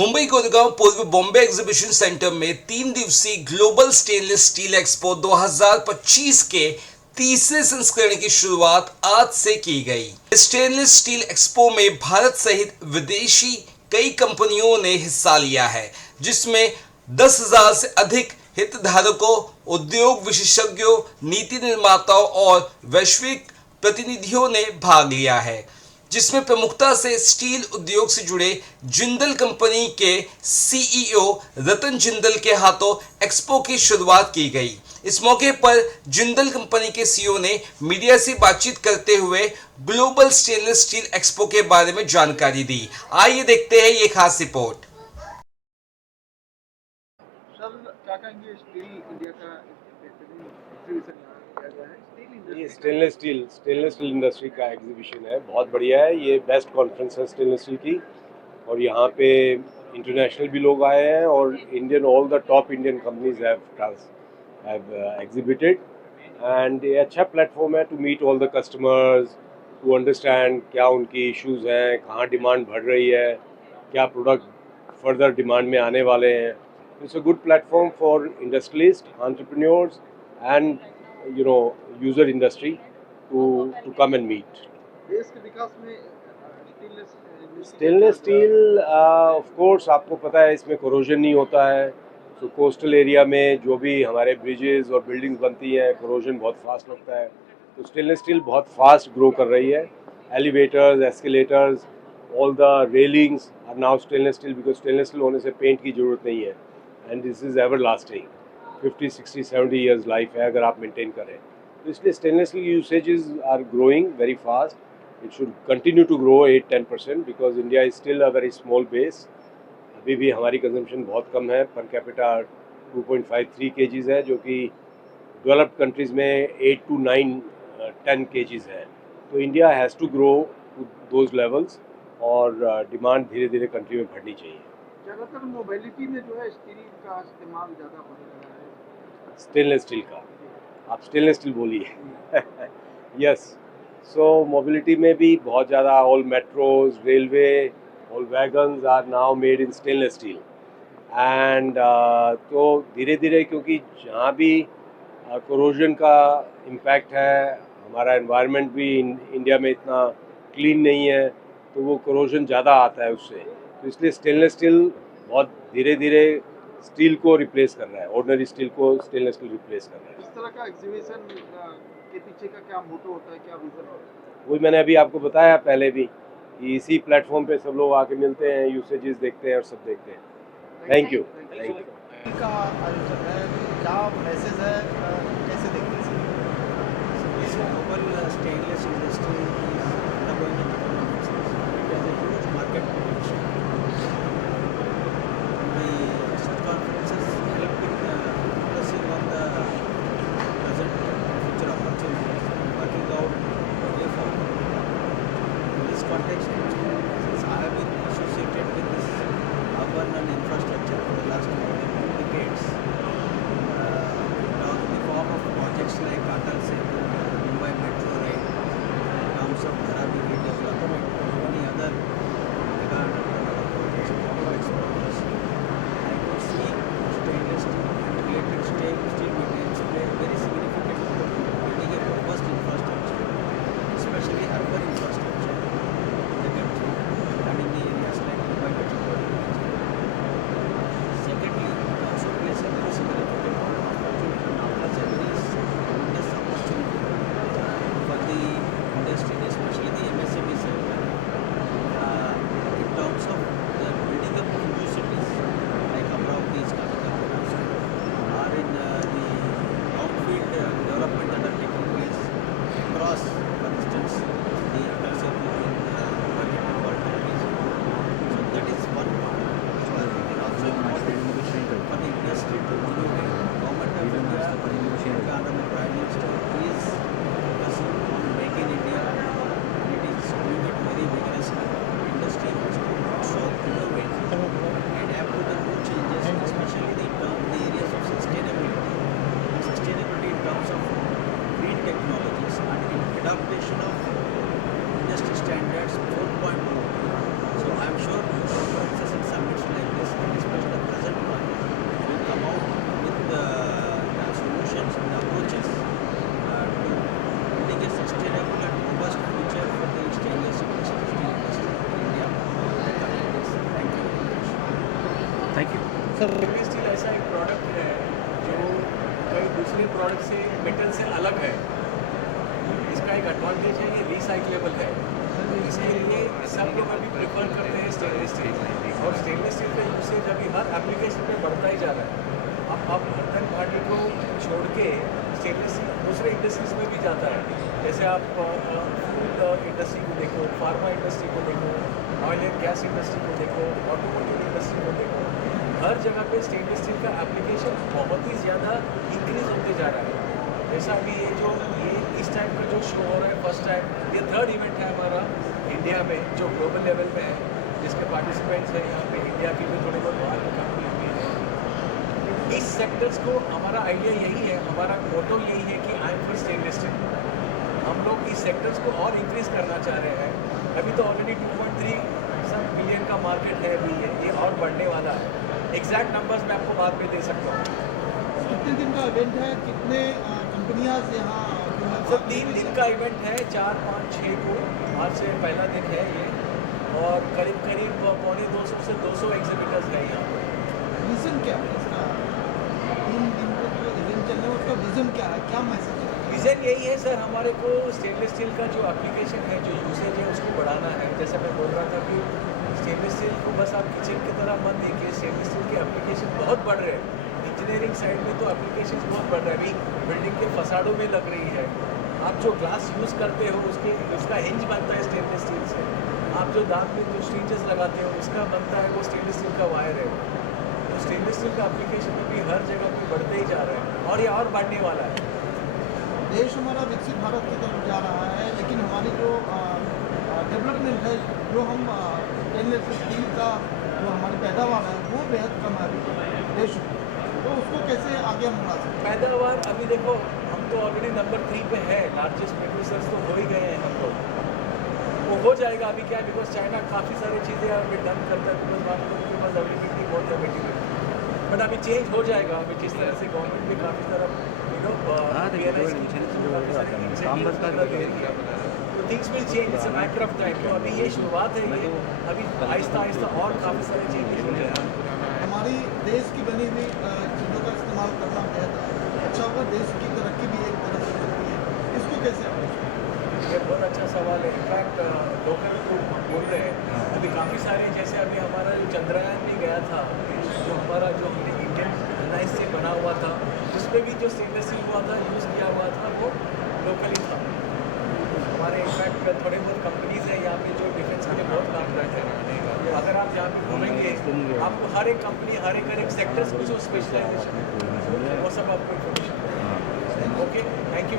मुंबई गोरेगांव पूर्व Bombay exhibition centre में 3 दिवसीय ग्लोबल स्टेनलेस स्टील एक्सपो 2025 के तीसरे संस्करण की शुरुआत आज से की गई। स्टेनलेस स्टील एक्सपो में भारत सहित विदेशी कई कंपनियों ने हिस्सा लिया है, जिसमें 10,000 से अधिक हितधारकों, उद्योग विशेषज्ञों, नीति निर्माताओं और वैश्विक प्रतिनिधियों ने भाग लिया है, जिसमें प्रमुखता से स्टील उद्योग से जुड़े जिंदल कंपनी के सीईओ रतन जिंदल के हाथों एक्सपो की शुरुआत की गई। इस मौके पर जिंदल कंपनी के सीईओ ने मीडिया से बातचीत करते हुए ग्लोबल स्टेनलेस स्टील एक्सपो के बारे में जानकारी दी। आइए देखते हैं ये खास रिपोर्ट। सर, क्या कहेंगे स्टील इंडिया का बेहतरीन एग्जीबिशन यहाँ किया गया है ये स्टेनलेस स्टील इंडस्ट्री का एग्जीबिशन है। बहुत बढ़िया है। ये बेस्ट कॉन्फ्रेंस है स्टेनलेस स्टील की, और यहाँ पे इंटरनेशनल भी लोग आए हैं और all the top Indian companies have exhibited, and ये अच्छा प्लेटफॉर्म है to meet all the customers, to understand क्या उनकी इश्यूज हैं, कहाँ डिमांड बढ़ रही है, क्या प्रोडक्ट फर्दर डिमांड में आने वाले हैं। It's a good platform for industrialist, entrepreneurs and user industry to come and meet. देश के विकास में स्टेनलेस स्टील ऑफ कोर्स आपको पता है इसमें कोरोजन नहीं होता है। तो कोस्टल एरिया में जो भी हमारे ब्रिजेस और बिल्डिंग्स बनती हैं, कोरोजन बहुत फास्ट लगता है। तो स्टेनलेस स्टील बहुत फास्ट ग्रो कर रही है। Elevators, escalators, all the railings are now stainless steel, because stainless steel होने से पेंट की जरूरत नहीं है, and this is everlasting. 50, 60, 70 years life है अगर आप मेंटेन करें। तो इसलिए stainless steel usages are growing very fast. It should continue to grow 8-10% because India is still a very small base. अभी भी हमारी कंजम्पशन बहुत कम है। पर कैपिटा 2.53 kgs है, जो कि डेवलप्ड कंट्रीज़ में 8 to 9, 10 kgs है। तो India has to grow to those levels, और डिमांड धीरे धीरे कंट्री में बढ़नी चाहिए। ज़्यादातर मोबिलिटी में जो है स्टील का इस्तेमाल ज़्यादा होने लगा है। स्टेनलेस स्टील का, आप स्टेनलेस स्टील बोलिए। यस, सो मोबिलिटी में भी बहुत ज़्यादा all metros, railways, all wagons are now made in stainless steel, and तो धीरे धीरे, क्योंकि जहाँ भी कोरोजन का इम्पैक्ट है, हमारा एनवायरनमेंट भी इंडिया में इतना क्लीन नहीं है, तो वो कोरोजन ज़्यादा आता है उससे। तो इसलिए स्टेनलेस स्टील बहुत धीरे धीरे स्टील को रिप्लेस कर रहा है, ऑर्डिनरी स्टील को स्टेनलेस स्टील रिप्लेस कर रहा है। इस तरह का एग्जीबिशन के पीछे का क्या मोटो होता है, क्या विजन होता है? वही मैंने अभी आपको बताया पहले भी, कि इसी प्लेटफॉर्म पे सब लोग आके मिलते हैं, यूसेजेस देखते हैं और सब देखते हैं। Thank you. का आयोजन है, क्या मैसेज है, कैसे देखते हैं Global stainless industry is undergoing a metamorphosis. It has a huge market potential. The such conferences help in focusing on the present and future opportunities and working out the way forward. In this context, since I have been associated with this urban and infrastructure for the last more than 2 decades, now in the form of projects like Atal Setu, Mumbai Metro Rail, in terms of Dharavi redevelopment, and many other mega underdeveloped projects, complex projects, I could see stainless steel and related steel materials play a very significant role in building a robust infrastructure, especially urban infrastructure in the country and in the areas like Mumbai metropolitan region. Secondly, it also plays a very significant role and offers a very tremendous opportunity for the industry, especially the MSME sector, in terms of the building up of new cities like Amravati is coming up, or in the brownfield development that are taking place across, for instance, the Atal Setu in Mumbai metropolitan region. So that is one part. So I think it also important for the industry to innovate. Government of India, under the Prime Minister, is focusing on Make in India, and it is doing it very vigorously. Industry has to also innovate and adapt to the new changes, especially the areas of sustainability. And sustainability in terms of green technologies and in adaptation of industry standards 4.0. So I am sure conferences and summits like stainless steel ऐसा एक product है जो कई दूसरे product से metal से अलग है। इसका एक एडवांटेज है, ये रिसाइक्लेबल है, इसके लिए सब लोग अभी प्रेफर करते हैं स्टेनलेस स्टील, और स्टेनलेस स्टील का यूसेज अभी हर एप्लीकेशन में बढ़ता ही जा रहा है। अब बर्तन भांडे को छोड़ के स्टेनलेस स्टील दूसरे इंडस्ट्रीज में भी जाता है। जैसे आप फूड इंडस्ट्री को देखो, फार्मा इंडस्ट्री को देखो, ऑयल एंड गैस इंडस्ट्री को देखो, ऑटोमोटिव इंडस्ट्री को देखो, हर जगह पे स्टेनलेस स्टील का एप्लीकेशन बहुत ही ज़्यादा इंक्रीज होते जा रहा है। जैसा अभी ये इस टाइप का जो शो हो रहा है, फर्स्ट टाइम ये 3rd इवेंट है हमारा इंडिया में जो ग्लोबल लेवल पे है, जिसके पार्टिसिपेंट्स हैं यहाँ पे इंडिया के भी थोड़े बहुत बाहर की कंपनी भी है। इस सेक्टर्स को हमारा आइडिया यही है, हमारा मोटो यही है कि I am for stainless steel. हम लोग इस सेक्टर्स को और इंक्रीज करना चाह रहे हैं। अभी तो ऑलरेडी 2.3 बिलियन का मार्केट है, अभी ये और बढ़ने वाला है। एग्जैक्ट नंबर्स मैं आपको बाद में दे सकता हूँ। कितने दिन का इवेंट है, कितने कंपनियां यहाँ सर 3 दिन का इवेंट है, 4, 5, 6 को आज से पहला दिन है ये, और करीब 250 से 200 एग्जिबिटर्स हैं यहाँ पर। विजन क्या है इसका? 3 दिन का जो इवेंट चल रहा है उसका विजन क्या है, क्या मैसेज है? विज़न यही है सर, हमारे को स्टेनलेस स्टील का जो एप्लीकेशन है, जो यूसेज है, उसको बढ़ाना है। जैसे मैं बोल रहा था कि स्टेनलेस स्टील को बस आप किचन की तरह मत देखिए, स्टेनलेस स्टील के एप्लीकेशन बहुत बढ़ रहे हैं। इंजीनियरिंग साइड में तो एप्लीकेशन बहुत बढ़ रहा है, अभी बिल्डिंग के फसाडों में लग रही है। आप जो ग्लास यूज़ करते हो उसका हिंज बनता है स्टेनलेस स्टील से। आप जो दांत में जो स्टीचेस लगाते हो उसका बनता है वो स्टेनलेस स्टील का वायर है। तो स्टेनलेस स्टील का एप्लीकेशन भी हर जगह पे बढ़ते ही जा रहा है, और ये और बढ़ने वाला है। देश हमारा विकसित भारत की तरफ जा रहा है, लेकिन हमारी जो डेवलपमेंट है, जो हम स्टेनलेस स्टील का जो हमारी पैदावार है वो बेहद कम है देश में, तो उसको कैसे आगे हम बढ़ा सकते हैं? पैदावार अभी देखो, हम तो ऑलरेडी नंबर 3 पे है, लार्जेस्ट प्रोड्यूसर्स तो हो ही गए हैं हम लोग। वो हो जाएगा अभी क्या है, बिकॉज चाइना काफ़ी सारी चीज़ें अभी डन करता है, बिकॉज वहाँ लोगों के पास अवेलेबिलिटी बहुत है मटीरियल। बट अभी चेंज हो जाएगा, अभी जिस तरह से गवर्नमेंट भी काफ़ी तरह तो things will change, it's a matter of time. तो अभी ये शुरुआत है, ये अभी आहिस्ता आहिस्ता और काफ़ी सारे चेंजेस हो जाएंगे। हमारी देश की बनी हुई चीज़ों का इस्तेमाल करना बेहद अच्छा होगा, देश की तरक्की भी एक तरह से होती है, इसको कैसे अप्रोच? ये बहुत अच्छा सवाल है। इनफैक्ट लोकल को बोल रहे हैं अभी काफ़ी सारे, जैसे अभी हमारा जो चंद्रयान भी गया था, जो हमारा जो हमने इंडियन नाइस से बना हुआ था, उस पर भी जो स्टेनलेस स्टील हुआ था, यूज़ किया हुआ था, वो लोकल ही था। हमारे इनफैक्ट थोड़े बहुत कंपनीज हैं यहाँ पे जो डिफेंस के लिए बहुत काम करते हैं। तो अगर आप यहाँ पे घूमेंगे, आपको हर एक कंपनी, हर एक सेक्टर्स को जो स्पेशलाइजेशन है वो सब आपको इन्फॉर्मेशन। Okay, thank you.